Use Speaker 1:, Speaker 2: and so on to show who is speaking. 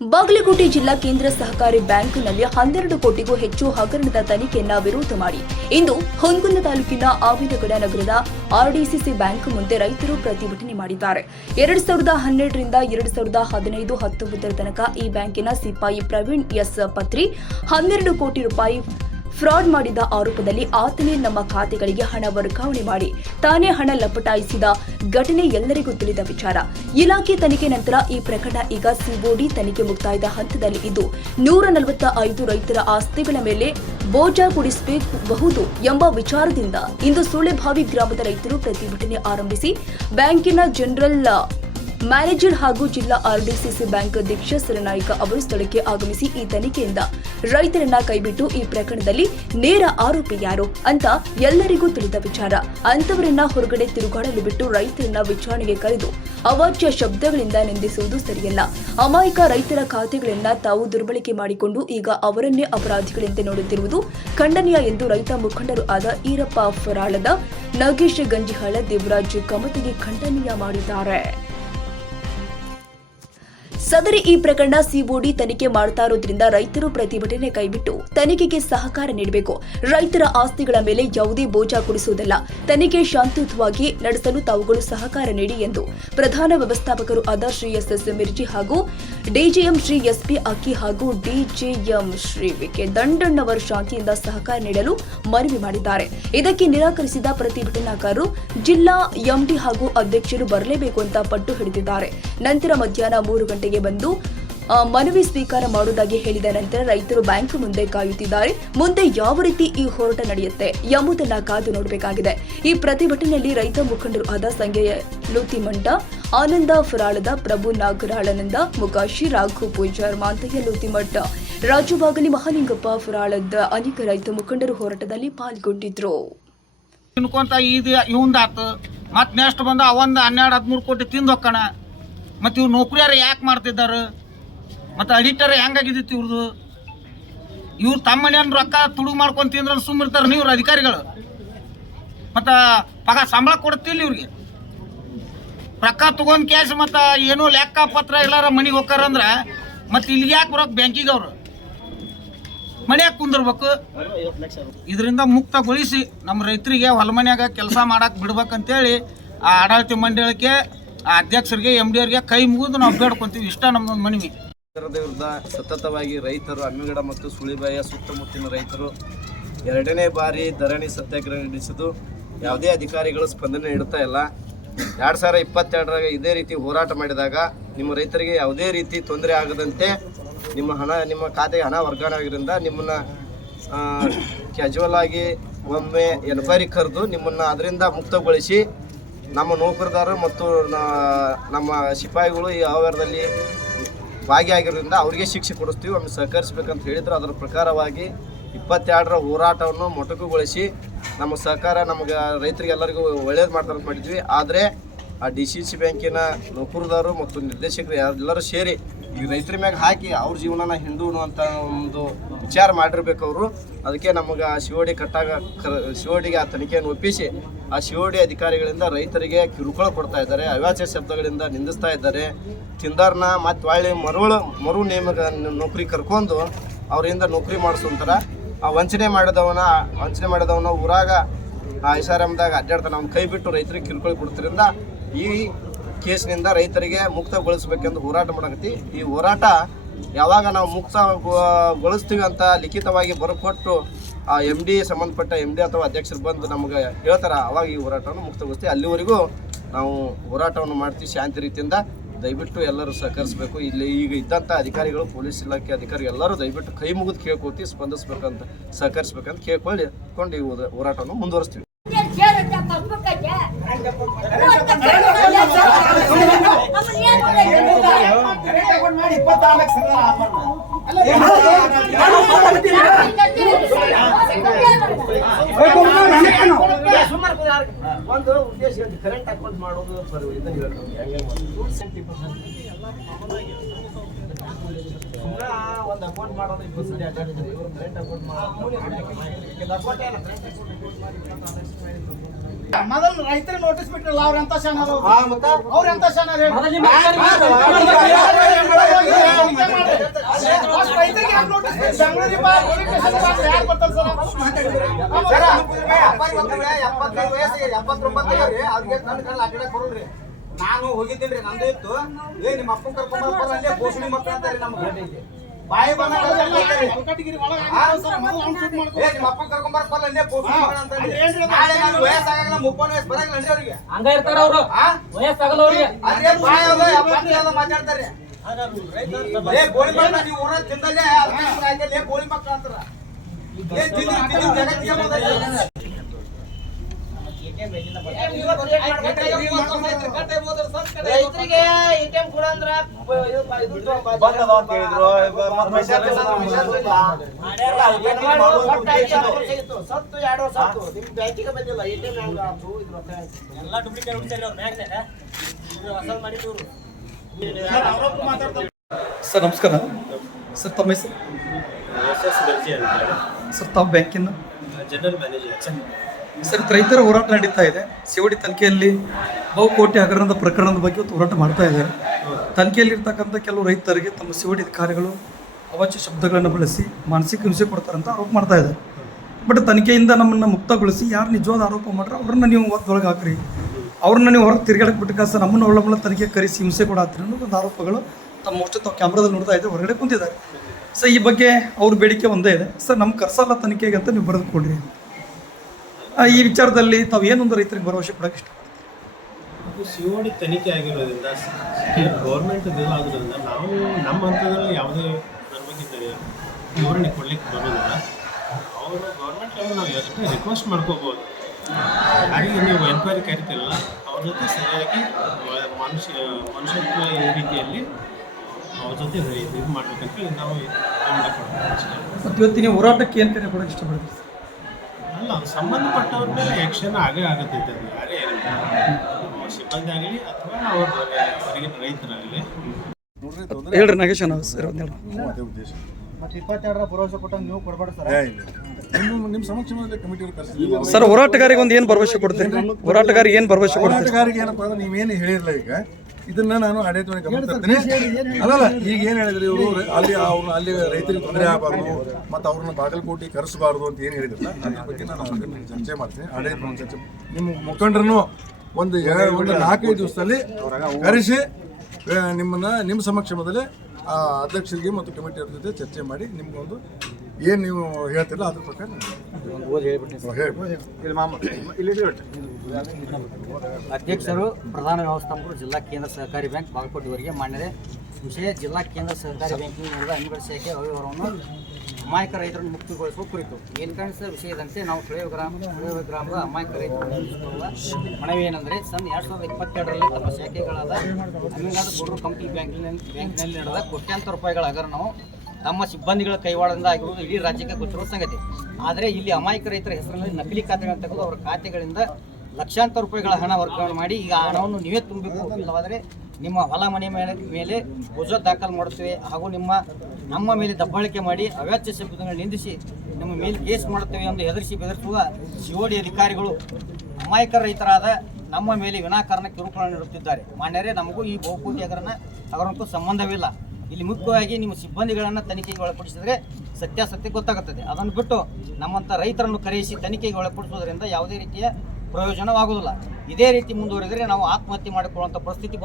Speaker 1: ಬಾಗಲಕೋಟೆ ಜಿಲ್ಲಾ ಕೇಂದ್ರ ಸಹಕಾರಿ ಬ್ಯಾಂಕ್ನಲ್ಲಿ ಹನ್ನೆರಡು ಕೋಟಿಗೂ ಹೆಚ್ಚು ಹಗರಣದ ತನಿಖೆಯನ್ನ ವಿರೋಧ ಮಾಡಿ. ಇಂದು ಹೊನ್ಗುಂದ ತಾಲೂಕಿನ ಆವಿನಗಡ ನಗರದ ಆರ್ಡಿಸಿಸಿ ಬ್ಯಾಂಕ್ ಮುಂದೆ ರೈತರು ಪ್ರತಿಭಟನೆ ಮಾಡಿದ್ದಾರೆ. ಎರಡ್ ಸಾವಿರದ ಹನ್ನೆರಡರಿಂದ ಎರಡ್ ಸಾವಿರದ ಹದಿನೈದು ಹತ್ತೊಂಬತ್ತರ ತನಕ ಈ ಬ್ಯಾಂಕಿನ ಸಿಪಾಯಿ ಪ್ರವೀಣ್ ಎಸ್ ಪತ್ರಿ ಹನ್ನೆರಡು ಕೋಟಿ ರೂಪಾಯಿ ಫ್ರಾಡ್ ಮಾಡಿದ ಆರೋಪದಲ್ಲಿ ಆತನೇ ನಮ್ಮ ಖಾತೆಗಳಿಗೆ ಹಣ ವರ್ಗಾವಣೆ ಮಾಡಿ ತಾನೇ ಹಣ ಲಪಟಾಯಿಸಿದ ಘಟನೆ ಎಲ್ಲರಿಗೂ ತಿಳಿದ ವಿಚಾರ. ಇಲಾಖೆ ತನಿಖೆ ನಂತರ ಈ ಪ್ರಕರಣ ಈಗ ಸಿಒಡಿ ತನಿಖೆ ಮುಕ್ತಾಯದ ಹಂತದಲ್ಲಿ ಇದ್ದು, ನೂರ ನಲವತ್ತ ಐದು ರೈತರ ಆಸ್ತಿಗಳ ಮೇಲೆ ಬೋಜ ಕುಡಿಸಬೇಕಬಹುದು ಎಂಬ ವಿಚಾರದಿಂದ ಇಂದು ಸುಳೆಭಾವಿ ಗ್ರಾಮದ ರೈತರು ಪ್ರತಿಭಟನೆ ಆರಂಭಿಸಿ, ಬ್ಯಾಂಕಿನ ಜನರಲ್ ಮ್ಯಾನೇಜರ್ ಹಾಗೂ ಜಿಲ್ಲಾ ಆರ್ಡಿಸಿಸಿ ಬ್ಯಾಂಕ್ ಅಧ್ಯಕ್ಷ ಸಿರನಾಯ್ಕ ಅವರು ಸ್ಥಳಕ್ಕೆ ಆಗಮಿಸಿ ಈ ತನಿಖೆಯಿಂದ ರೈತರನ್ನ ಕೈಬಿಟ್ಟು ಈ ಪ್ರಕರಣದಲ್ಲಿ ನೇರ ಆರೋಪಿ ಯಾರು ಅಂತ ಎಲ್ಲರಿಗೂ ತಿಳಿದ ವಿಚಾರ. ಅಂತವರನ್ನ ಹೊರಗಡೆ ತಿರುಗಾಡಲು ಬಿಟ್ಟು ರೈತರನ್ನ ವಿಚಾರಣೆಗೆ ಕರೆದು ಅವಾಚ್ಯ ಶಬ್ದಗಳಿಂದ ನಿಂದಿಸುವುದು ಸರಿಯಲ್ಲ. ಅಮಾಯಕ ರೈತರ ಖಾತೆಗಳನ್ನ ತಾವು ದುರ್ಬಳಕೆ ಮಾಡಿಕೊಂಡು ಈಗ ಅವರನ್ನೇ ಅಪರಾಧಿಗಳಂತೆ ನೋಡುತ್ತಿರುವುದು ಖಂಡನೀಯ ಎಂದು ರೈತ ಮುಖಂಡರು ಆದ ಈರಪ್ಪ ಫರಾಳದ ನಾಗೇಶ್ ಗಂಜಿಹಾಳ ದೇವರಾಜ್ ಕಮತಿಗೆ ಖಂಡನೀಯ ಮಾಡಿದ್ದಾರೆ. ಸದರಿ ಈ ಪ್ರಕರಣ ಸಿಒಡಿ ತನಿಖೆ ಮಾಡ್ತಾ ಇರೋದ್ರಿಂದ ರೈತರು ಪ್ರತಿಭಟನೆ ಕೈಬಿಟ್ಟು ತನಿಖೆಗೆ ಸಹಕಾರ ನೀಡಬೇಕು. ರೈತರ ಆಸ್ತಿಗಳ ಮೇಲೆ ಯಾವುದೇ ಬೋಜ ಕೊಡಿಸುವುದಿಲ್ಲ. ತನಿಖೆ ಶಾಂತಿಯುತವಾಗಿ ನಡೆಸಲು ತಾವುಗಳು ಸಹಕಾರ ನೀಡಿ ಎಂದು ಪ್ರಧಾನ ವ್ಯವಸ್ಥಾಪಕರು ಆದ ಶ್ರೀ ಎಸ್ ಎಸ್ ಮಿರ್ಜಿ ಹಾಗೂ ಡಿಜಿಎಂ ಶ್ರೀ ಎಸ್ಪಿ ಅಕ್ಕಿ ಹಾಗೂ ಡಿಜಿಎಂ ಶ್ರೀ ವಿಕೆ ದಂಡಣ್ಣವರು ಶಾಂತಿಯಿಂದ ಸಹಕಾರ ನೀಡಲು ಮನವಿ ಮಾಡಿದ್ದಾರೆ. ಇದಕ್ಕೆ ನಿರಾಕರಿಸಿದ ಪ್ರತಿಭಟನಾಕಾರರು ಜಿಲ್ಲಾ ಎಂಡಿ ಹಾಗೂ ಅಧ್ಯಕ್ಷರು ಬರಲೇಬೇಕು ಅಂತ ಪಟ್ಟು ಹಿಡಿದಿದ್ದಾರೆ. ನಂತರ ಮಧ್ಯಾಹ್ನ ಮೂರು ಗಂಟೆಗೆ ಬಂದು ಆ, ಮನವಿ ಸ್ವೀಕಾರ ಮಾಡುವುದಾಗಿ ಹೇಳಿದ ನಂತರ ರೈತರು ಬ್ಯಾಂಕ್ ಮುಂದೆ ಕಾಯುತ್ತಿದ್ದಾರೆ. ಮುಂದೆ ಯಾವ ರೀತಿ ಈ ಹೋರಾಟ ನಡೆಯುತ್ತೆ ಎಂಬುದನ್ನ ಕಾದು ನೋಡಬೇಕಾಗಿದೆ. ಈ ಪ್ರತಿಭಟನೆಯಲ್ಲಿ ರೈತ ಮುಖಂಡರು ಆದ ಸಂಜಯ ಲೂತಿಮಂಟ ಆನಂದ ಫರಾಳದ ಪ್ರಭು ನಾಗರಾಳನಂದ ಮುಕಾಶಿ ರಾಘು ಪೂಜಾರ್ ಮಾಂತಯ್ಯ ರಾಜು ಬಾಗಲಿ ಮಹಾಲಿಂಗಪ್ಪ ಫರಾಳದ ಅನೇಕ ರೈತ ಮುಖಂಡರು ಹೋರಾಟದಲ್ಲಿ ಪಾಲ್ಗೊಂಡಿದ್ರು.
Speaker 2: ಮತ್ತೆ ನೆಕ್ಸ್ಟ್ ಬಂದ ಅವಂದು ಹನ್ನೆರಡು ಹದಿಮೂರು ಕೋಟಿ ತಿಂದು ಹೊಕ್ಕಣ. ಮತ್ತು ಇವ್ರು ನೌಕರಿಯಾರ ಯಾಕೆ ಮಾಡ್ತಿದ್ದಾರೆ? ಮತ್ತು ಅಡಿಟರ್ ಹೆಂಗಾಗಿದ್ದಿತ್ತು ಇವ್ರದ್ದು ಇವ್ರು ತಮ್ಮ ಮನೆಯನ್ನು ರೊಕ್ಕ ತುಡುಗು ಮಾಡ್ಕೊಂಡು ತಿಂದ್ರೆ ಸುಮ್ಮಿರ್ತಾರೆ ನೀವು ಅಧಿಕಾರಿಗಳು. ಮತ್ತು ಪಗ ಸಂಬಳ ಕೊಡ್ತಿಲ್ಲ ಇವ್ರಿಗೆ. ರೊಕ್ಕ ತಗೊಂಡ್ ಕ್ಯಾಶ್ ಮತ್ತು ಏನೋ ಲೆಕ್ಕ ಪತ್ರ ಎಲ್ಲಾರ ಮನೆಗೆ ಹೋಗ್ತಾರಂದ್ರೆ ಮತ್ತು ಇಲ್ಲಿಗೆ ಯಾಕೆ ಬರೋಕೆ ಬ್ಯಾಂಕಿಗೆ ಅವರು? ಮನೆಯಾಗ ಕುಂದಿರ್ಬೇಕು. ಇದರಿಂದ ಮುಕ್ತಗೊಳಿಸಿ ನಮ್ಮ ರೈತರಿಗೆ ಹೊಲ ಮನೆಯಾಗ ಕೆಲಸ ಮಾಡಕ್ಕೆ ಬಿಡ್ಬೇಕಂತೇಳಿ ಆ ಆಡಳಿತ ಮಂಡಳಿಗೆ ಅಧ್ಯಕ್ಷರಿಗೆ ಎಂ ಡಿ ಅವ್ರಿಗೆ ಕೈ ಮುಗಿದು ನಾವು ಬೇಡ್ಕೊಂತೀವಿ. ಇಷ್ಟ ನಮ್ಮ ಮನವಿ.
Speaker 3: ಸರ್ಕಾರದ ವಿರುದ್ಧ ಸತತವಾಗಿ ರೈತರು ಅಮ್ಮಿಗಡ ಮತ್ತು ಸುಳಿಬಾಯ ಸುತ್ತಮುತ್ತಿನ ರೈತರು ಎರಡನೇ ಬಾರಿ ಧರಣಿ ಸತ್ಯಾಗ್ರಹ ನಡೆಸಿದ್ದು ಯಾವುದೇ ಅಧಿಕಾರಿಗಳು ಸ್ಪಂದನೆ ನೀಡುತ್ತಾ ಇಲ್ಲ. ಎರಡು ಸಾವಿರ ಇಪ್ಪತ್ತೆರಡರಾಗ ಇದೇ ರೀತಿ ಹೋರಾಟ ಮಾಡಿದಾಗ ನಿಮ್ಮ ರೈತರಿಗೆ ಯಾವುದೇ ರೀತಿ ತೊಂದರೆ ಆಗದಂತೆ ನಿಮ್ಮ ಹಣ, ನಿಮ್ಮ ಖಾತೆಗೆ ಹಣ ವರ್ಗಾವಣೆ ಆಗಿರೋದ್ರಿಂದ ನಿಮ್ಮನ್ನು ಕ್ಯಾಜುವಲ್ ಆಗಿ ಒಮ್ಮೆ ಎನ್ಕ್ವೈರಿ ಕರೆದು ನಿಮ್ಮನ್ನು ಅದರಿಂದ ಮುಕ್ತಗೊಳಿಸಿ ನಮ್ಮ ನೌಕರದಾರರು ಮತ್ತು ನಮ್ಮ ಸಿಪಾಯಿಗಳು ಈ ಅವ್ಯವಹಾರದಲ್ಲಿ ಭಾಗಿಯಾಗಿರೋದ್ರಿಂದ ಅವರಿಗೆ ಶಿಕ್ಷೆ ಕೊಡಿಸ್ತೀವಿ ಒಮ್ಮೆ ಸಹಕರಿಸ್ಬೇಕಂತ ಹೇಳಿದ್ರು. ಅದರ ಪ್ರಕಾರವಾಗಿ ಇಪ್ಪತ್ತೆರಡರ ಹೋರಾಟವನ್ನು ಮೊಟಕುಗೊಳಿಸಿ ನಮ್ಮ ಸಹಕಾರ ನಮಗೆ ರೈತರಿಗೆ ಎಲ್ಲರಿಗೂ ಒಳ್ಳೇದು ಮಾಡ್ತಾರೆ ಮಾಡಿದ್ವಿ. ಆದರೆ ಆ ಡಿ ಸಿ ಸಿ ಬ್ಯಾಂಕಿನ ನೌಕರದಾರರು ಮತ್ತು ನಿರ್ದೇಶಕರು ಎಲ್ಲರೂ ಸೇರಿ ಈ ರೈತರ ಮ್ಯಾಗ ಹಾಕಿ ಅವ್ರ ಜೀವನನ ಹಿಂದೂನು ಅಂತ ಒಂದು ವಿಚಾರ ಮಾಡಿರ್ಬೇಕು ಅವರು. ಅದಕ್ಕೆ ನಮಗೆ ಶಿವಡಿ ಕಟ್ಟಾಗ ಶಿವಡಿಗೆ ಆ ತನಿಖೆಯನ್ನು ಒಪ್ಪಿಸಿ ಆ ಶಿವಡಿ ಅಧಿಕಾರಿಗಳಿಂದ ರೈತರಿಗೆ ಕಿರುಕುಳ ಕೊಡ್ತಾ ಇದ್ದಾರೆ ಅವಾಚ್ಯ ಶಬ್ದಗಳಿಂದ ನಿಂದಿಸ್ತಾ ಇದ್ದಾರೆ. ತಿಂದಾರ್ನ ಮತ್ತು ಹೊಳ್ಳಿ ಮರುಳ, ಮರು ನೇಮಕ ನೌಕರಿ ಕರ್ಕೊಂಡು ಅವರಿಂದ ನೌಕರಿ ಮಾಡಿಸುವಂತಾರ ಆ ವಂಚನೆ ಮಾಡಿದವನ ವಂಚನೆ ಮಾಡಿದವನ ಊರಾಗ ಆ ಐಷಾರಾಮದಾಗ ಅಡ್ಡಾಡ್ತಾನೆ ಅವ್ನ ಕೈ ಬಿಟ್ಟು ರೈತರಿಗೆ ಕಿರುಕುಳ ಕೊಡ್ತಿರಿಂದ ಈ ಕೇಸ್ನಿಂದ ರೈತರಿಗೆ ಮುಕ್ತಗೊಳಿಸ್ಬೇಕೆಂದು ಹೋರಾಟ ಮಾಡಕತ್ತಿ. ಈ ಹೋರಾಟ ಯಾವಾಗ ನಾವು ಮುಕ್ತಗೊಳಿಸ್ತೀವಿ ಅಂತ ಲಿಖಿತವಾಗಿ ಬರಕೊಟ್ಟು ಆ ಎಂ ಡಿ ಸಂಬಂಧಪಟ್ಟ ಎಂ ಡಿ ಅಥವಾ ಅಧ್ಯಕ್ಷರು ಬಂದು ನಮಗೆ ಹೇಳ್ತಾರೆ, ಅವಾಗ ಈ ಹೋರಾಟವನ್ನು ಮುಕ್ತಗೊಳಿಸ್ತೀವಿ. ಅಲ್ಲಿವರೆಗೂ ನಾವು ಹೋರಾಟವನ್ನು ಮಾಡ್ತೀವಿ ಶಾಂತಿ ರೀತಿಯಿಂದ. ದಯವಿಟ್ಟು ಎಲ್ಲರೂ ಸಹಕರಿಸಬೇಕು. ಇಲ್ಲಿ ಈಗ ಇದ್ದಂಥ ಅಧಿಕಾರಿಗಳು, ಪೊಲೀಸ್ ಇಲಾಖೆ ಅಧಿಕಾರಿ ಎಲ್ಲರೂ ದಯವಿಟ್ಟು ಕೈ ಮುಗಿದು ಕೇಳ್ಕೊತಿ ಸ್ಪಂದಿಸ್ಬೇಕಂತ, ಸಹಕರಿಸ್ಬೇಕಂತ ಕೇಳ್ಕೊಳ್ಳಿ ಕೊಂಡು ಈ ಹೋರಾಟವನ್ನು ಮುಂದುವರಿಸ್ತೀವಿ. ಒಂದು ಉದ್ದೇಶ ಕರೆಂಟ್ ಅಕೌಂಟ್ ಮಾಡೋದು ಒಂದು ಅಕೌಂಟ್ ಮಾಡೋದು ಇಪ್ಪತ್ತು ಸರಿ ಅಡ್ಡಾಡಿದ್ರೆ ಇವರು ಕರೆಂಟ್ ಅಕೌಂಟ್ ಮಾಡೋದು ಅಕೌಂಟ್ ಏನು ಕರೆಂಟ್ ಅಕೌಂಟ್ ಮಾಡಿ
Speaker 2: ಮೊದಲು ರೈತರಿಗೆ ನೋಟಿಸ್ ಬಿಟ್ಟಿರಲ್ಲ ಅವ್ರ ಎಂತ ಶಾನಾರ ಅವ್ರ ಎಂತ ಶಾನಾರ ರೈತರಿಗೆ ಯಾಕೆ ನೋಟಿಸ್ ಬೆಂಗಳೂರಿಗೆ ಬಾ ಪೊಲೀಸ್ ಸ್ಟೇಷನ್ ಬಾ ಯಾರು ಬರ್ತಾರೆ ಸರ್?
Speaker 4: ಎಪ್ಪತ್ತೈದು ವಯಸ್ಸು ಎಪ್ಪತ್ತೊಂಬತ್ತು ಅವ್ರಿಗೆ ನನ್ನ ಕೈಲಿ ಆ ಕಡೆ ಕೊಡ್ರಿ ನಾನು ಹೋಗಿದ್ದೀನಿ ನಂದು ಇತ್ತು. ಏ ನಿಮ್ಮ ಅಪ್ಪ ಕರ್ಕೊಂಡ್ರೆ ಅಲ್ಲೇ ಮಕ್ಕಳು ಅಂತಾರೆ ನಮ್ಗೆ. ಬಾಯಿ ಬಂದ
Speaker 2: ಕಟಗಿರಿ ಒಳಗೆ ಆಗಿತ್ತು ಸರ್ ಮೊದಲು ಅವ್ನು ಶೂಟ್ ಮಾಡ್ಕೊ
Speaker 4: ಏ ನಿಮ್ಮ ಅಪ್ಪ ಕರ್ಕೊಂಡ್ ಬರ್ಬಲ್ಲ ಅಲ್ಲೇ ಬೋಸಣಿ ಮಕ್ಕಳು ಅಂತ ವಯಸ್ಸಾಗಲ್ಲ ಮುಪ್ಪನ ವಯಸ್ಸು ಬರಂಗಿಲ್ಲ ನಡಿ ಅವ್ರಿಗೆ.
Speaker 5: ಹಂಗ ಇರ್ತಾರ ಅವ್ರು.
Speaker 4: ಆ?
Speaker 5: ವಯಸ್ಸಾಗಲ್ಲ ಅವ್ರಿಗೆ.
Speaker 4: ಅಲ್ಲೇ ಬಾಯಿ ಎಲ್ಲ ಮಾತಾಡ್ತಾರೆ. ಏ ಗೋಳಿ ಮಕ್ಕಳ ನೀವು ಊರ ತಿಂದಲ್ಲೇ ಗೋಳಿ ಮಕ್ಕಳ ಅಂತಾರ. ಏ ಜಗತ್ತಿಗೆ.
Speaker 5: ರೈತರಿಗೆ ಎಟಿಎಂ ಕೂಡ ಅಂದ್ರ ಸತ್ತು ಎರಡು ವರ್ಷ ನಿಮ್ಮ ನಿಮ್ ಬ್ಯಾಂಕಿಗೆ ಬಂದಿಲ್ಲ. ಎಟಿಎಂ ಎಲ್ಲ ಡುಪ್ಲಿಕೇಟ್ ಹುಡ್ತಾರೆ ಅವ್ರ ಬ್ಯಾಂಕ್ನಾಗ ಹೊಸ ಮಾಡಿದ್ರು
Speaker 6: ಸರ್ ನಮಸ್ಕಾರ. ಸರ್ ತಮ್ಮ ಹೆಸರು? ಸರ್ ತಾವು ಬ್ಯಾಂಕಿನ
Speaker 7: ಜನರಲ್ ಮ್ಯಾನೇಜರ್.
Speaker 6: ಸರ್ ರೈತರ ಹೋರಾಟ ನಡೀತಾ ಇದೆ. ಸಿವಡಿ ತನಿಖೆಯಲ್ಲಿ ಬಹುಕೋಟಿ ಹಗರಣದ ಪ್ರಕರಣದ ಬಗ್ಗೆ ಹೋರಾಟ ಮಾಡ್ತಾ ಇದ್ದಾರೆ ತನಿಖೆಯಲ್ಲಿ ಇರ್ತಕ್ಕಂಥ ಕೆಲವು ರೈತರಿಗೆ ತಮ್ಮ ಸಿವಡಿ ಅಧಿಕಾರಿಗಳು ಅವಾಚ್ಯ ಶಬ್ದಗಳನ್ನು ಬಳಸಿ ಮಾನಸಿಕ ಹಿಂಸೆ ಕೊಡ್ತಾರಂತ ಆರೋಪ ಮಾಡ್ತಾ ಇದ್ದಾರೆ ಬಟ್ ತನಿಖೆಯಿಂದ ನಮ್ಮನ್ನು ಮುಕ್ತಗೊಳಿಸಿ ಯಾರು ನಿಜವಾದ ಆರೋಪ ಮಾಡ್ರೆ ಅವ್ರನ್ನ ನೀವು ಒಳಗೆ ಹಾಕ್ರಿ. ಅವ್ರನ್ನ ನೀವು ಹೊರಗೆ ತಿರುಗಾಡಕ್ಕೆ ಬಿಟ್ಟು ಕಾಸ ನಮ್ಮನ್ನು ಒಳ್ಳೆ ತನಿಖೆ ಕರೆಸಿ ಹಿಂಸೆ ಕೊಡತ್ತೀರಿ ಅನ್ನೋ ಒಂದು ಆರೋಪಗಳು ತಮ್ಮ ಅಷ್ಟು ತಾವು ಕ್ಯಾಮ್ರಾದಲ್ಲಿ ನೋಡ್ತಾ ಇದ್ದರೆ ಹೊರಗಡೆ ಕುಂತಿದ್ದಾರೆ. ಸೊ ಈ ಬಗ್ಗೆ ಅವ್ರ ಬೇಡಿಕೆ ಒಂದೇ ಇದೆ. ಸರ್ ನಮ್ಮ ಕರ್ಸಲ್ಲ ತನಿಖೆಗೆ ಅಂತ ನೀವು ಬರೆದು ಕೊಡ್ರಿ. ಆ, ಈ ವಿಚಾರದಲ್ಲಿ ತಾವು ಏನೊಂದು ರೈತರಿಗೆ ಭರವಸೆ ಕೊಡಕ್ಕೆ ಇಷ್ಟ
Speaker 7: ಸಿಒಡಿ ತನಿಖೆ ಆಗಿರೋದ್ರಿಂದ ಗೌರ್ಮೆಂಟ್ ಇದಾಗಿರೋದ್ರಿಂದ ನಾವು ನಮ್ಮ ಹಂತದಲ್ಲಿ ಯಾವುದೇ ನನ್ನ ಬಗ್ಗೆ ವಿವರಣೆ ಕೊಡ್ಲಿಕ್ಕೆ ಬರೋದಿಲ್ಲ. ಅವರು ಗೌರ್ಮೆಂಟ್ ಲೆವೆಲ್ ನಾವು ಎಷ್ಟೇ ರಿಕ್ವೆಸ್ಟ್ ಮಾಡ್ಕೋಬೋದು. ಹಾಗಾಗಿ ನೀವು ಎನ್ಕ್ವೈರಿ ಕರಿತಿಲ್ಲ ಅವ್ರ ಜೊತೆ ಸರಿಯಾಗಿ ಮನುಷ್ಯ ಮನುಷ್ಯತ್ವ ಈ ರೀತಿಯಲ್ಲಿ ಅವ್ರ ಜೊತೆ ಇದು ಮಾಡ್ಬೇಕಂತ ನಾವು
Speaker 6: ಇವತ್ತಿನ ಹೋರಾಟಕ್ಕೆ ಏನು ಕರೆ ಕೊಡೋಕೆ ಇಷ್ಟಪಡ್ತೀವಿ
Speaker 7: ಅಲ್ಲ ಸಂಬಂಧಪಟ್ಟವ್ರ ಮೇಲೆ ಯಕ್ಷನ ಆಗೇ ಆಗುತ್ತೆ ಅದು ಯಾರೇ ಇರಲಿ. ಸಿಬ್ಬಂದಿ ಆಗಲಿ ಅಥವಾ ಅವ್ರ ಹೊರಗಿನ ರೈತರಾಗಲಿ.
Speaker 6: ಹೇಳ್ರಿ ನಾಗೇಶ್ ಒಂದು ಹೇಳಿ
Speaker 4: ಮತ್ತೆ ಇಪ್ಪತ್ತೆರಡರ ಭರವಸೆ ನೀವು ಕೊಡ್ಬೇಡ ಸರ್.
Speaker 8: ನಿಮ್ಮ ನಿಮ್ಮ ಸಮಕ್ಷಮದಲ್ಲಿ ಕರೆಸಿದ್ದೀವಿ.
Speaker 6: ಸರ್ ಹೋರಾಟಗಾರಿಗೆ ಒಂದು ಏನು ಭರವಸೆ ಕೊಡ್ತೀರಿ? ಹೋರಾಟಗಾರಿಗೆ ಏನು ಭರವಸೆ ಕೊಡ್ತೀರಿ?
Speaker 8: ಹೋರಾಟಗಾರಿಗೆ ಏನಪ್ಪ ಅಂದ್ರೆ ನೀವೇನು ಹೇಳಿರಲ್ಲ ಈಗ. ಇದನ್ನ ನಾನು ಆಡಳಿತವಾಗಿ ಗಮನ ತರ್ತೀನಿ. ಅಲ್ಲಲ್ಲ ಈಗ ಏನು ಹೇಳಿದ್ರು ಇವರು? ಅಲ್ಲಿ ಅವ್ರನ್ನ ಅಲ್ಲಿ ರೈತರಿಗೆ ತೊಂದರೆ ಆಗಬಾರ್ದು ಮತ್ತು ಅವ್ರನ್ನ ಬಾಗಲಕೋಟೆ ಕರೆಸಬಾರ್ದು ಅಂತ ಏನು ಹೇಳಿದ್ರಲ್ಲ ಅದ್ರ ಬಗ್ಗೆ ನಾನು ಚರ್ಚೆ ಮಾಡ್ತೀನಿ. ಆಡಳಿತ ಒಂದು ಚರ್ಚೆ. ನಿಮ್ಮ ಮುಖಂಡರನ್ನು ಒಂದು ಒಂದು ನಾಲ್ಕೈದು ದಿವಸದಲ್ಲಿ ಕರೆಸಿ ನಿಮ್ಮನ್ನ ನಿಮ್ಮ ಸಮಕ್ಷಮದಲ್ಲಿ ಆ ಅಧ್ಯಕ್ಷರಿಗೆ ಮತ್ತು ಕಮಿಟಿ ಅವ್ರ ಜೊತೆ ಚರ್ಚೆ ಮಾಡಿ ನಿಮ್ಗೊಂದು ಏನು ನೀವು ಹೇಳ್ತಿಲ್ಲ ಅದ್ರ ಪ್ರಕಾರ?
Speaker 5: ಅಧ್ಯಕ್ಷರು ಪ್ರಧಾನ ವ್ಯವಸ್ಥಾಪಕರು ಜಿಲ್ಲಾ ಕೇಂದ್ರ ಸಹಕಾರಿ ಬ್ಯಾಂಕ್ ಬಾಗಲಕೋಟೆವರೆಗೆ ಮಾನ್ಯರೇ ವಿಷಯ ಜಿಲ್ಲಾ ಕೇಂದ್ರ ಸಹಕಾರಿ ಬ್ಯಾಂಕಿಂಗ್ ನಡೆದ ಅಂಗಡಿ ಶಾಖೆ ಅವ್ಯವಹಾರವನ್ನು ಅಮಾಯಕ ರೈತರನ್ನು ಮುಕ್ತಿಗೊಳಿಸುವ ಕುರಿತು. ಏನು ಕಾಣಿಸಿದ ವಿಷಯದಂತೆ ನಾವು ತುಳಿಯ ಗ್ರಾಮ ತುಳಿಯ ಗ್ರಾಮದ ಅಮಾಯಕ ರೈತರನ್ನು ಮನವಿ ಏನಂದರೆ ಸನ್ ಎರಡು ಸಾವಿರದ ಇಪ್ಪತ್ತೆರಡರಲ್ಲಿ ತಮ್ಮ ಶಾಖೆಗಳಾದ ತಮಿಳುನಾಡು ಬೋರ್ಡರ್ ಕಂಪನಿ ಬ್ಯಾಂಕಿನಲ್ಲಿ ಬ್ಯಾಂಕಿನಲ್ಲಿ ನಡೆದ ಕೋಟ್ಯಾಂತರ ರೂಪಾಯಿಗಳ ಹಗರಣವು ತಮ್ಮ ಸಿಬ್ಬಂದಿಗಳ ಕೈವಾಡದಿಂದ ಆಗಿರುವುದು ಇಡೀ ರಾಜ್ಯಕ್ಕೆ ಗೊತ್ತಿರುವ ಸಂಗತಿ. ಆದರೆ ಇಲ್ಲಿ ಅಮಾಯಕ ರೈತರ ಹೆಸರಿನಲ್ಲಿ ನಕಲಿ ಖಾತೆಗಳನ್ನು ತೆಗೆದು ಅವರ ಖಾತೆಗಳಿಂದ ಲಕ್ಷಾಂತರ ರೂಪಾಯಿಗಳ ಹಣ ವರ್ಗಾವಣೆ ಮಾಡಿ ಈಗ ಆ ಹಣವನ್ನು ನೀವೇ ತುಂಬಬೇಕು ಇಲ್ಲವಾದರೆ ನಿಮ್ಮ ಹೊಲ ಮನೆ ಮೇಲೆ ಮೇಲೆ ಭುಜ ದಾಖಲು ಮಾಡುತ್ತೇವೆ ಹಾಗೂ ನಿಮ್ಮ, ನಮ್ಮ ಮೇಲೆ ದಬ್ಬಾಳಿಕೆ ಮಾಡಿ ಅವ್ಯಾಚ್ಯ ಶಬ್ದಗಳನ್ನು ನಿಂದಿಸಿ ನಿಮ್ಮ ಮೇಲೆ ಕೇಸ್ ಮಾಡುತ್ತೇವೆ ಎಂದು ಹೆದರಿಸಿ ಬೆದರಿಸುವ ಸಿಒಡಿ ಅಧಿಕಾರಿಗಳು ಅಮಾಯಕ ರೈತರಾದ ನಮ್ಮ ಮೇಲೆ ವಿನಾಕಾರಣ ಕಿರುಕುಳ ನೀಡುತ್ತಿದ್ದಾರೆ. ಮಾನ್ಯರೇ, ನಮಗೂ ಈ ಬಹುಕೋಟಿ ಹಗರಣಕ್ಕೂ ಸಂಬಂಧವಿಲ್ಲ. ಇಲ್ಲಿ ಮುಖ್ಯವಾಗಿ ನಿಮ್ಮ ಸಿಬ್ಬಂದಿಗಳನ್ನು ತನಿಖೆಗೆ ಒಳಪಡಿಸಿದರೆ ಸತ್ಯಾಸತ್ಯ ಗೊತ್ತಾಗುತ್ತದೆ. ಅದನ್ನು ಬಿಟ್ಟು ನಮ್ಮಂಥ ರೈತರನ್ನು ಕರೆಯಿಸಿ ತನಿಖೆಗೆ ಒಳಪಡಿಸುವುದರಿಂದ ಯಾವುದೇ ರೀತಿಯ ಪ್ರಯೋಜನವಾಗುವುದಿಲ್ಲ. ಇದೇ ರೀತಿ ಮುಂದುವರಿದರೆ ನಾವು ಆತ್ಮಹತ್ಯೆ ಮಾಡಿಕೊಳ್ಳುವಂಥ ಪರಿಸ್ಥಿತಿ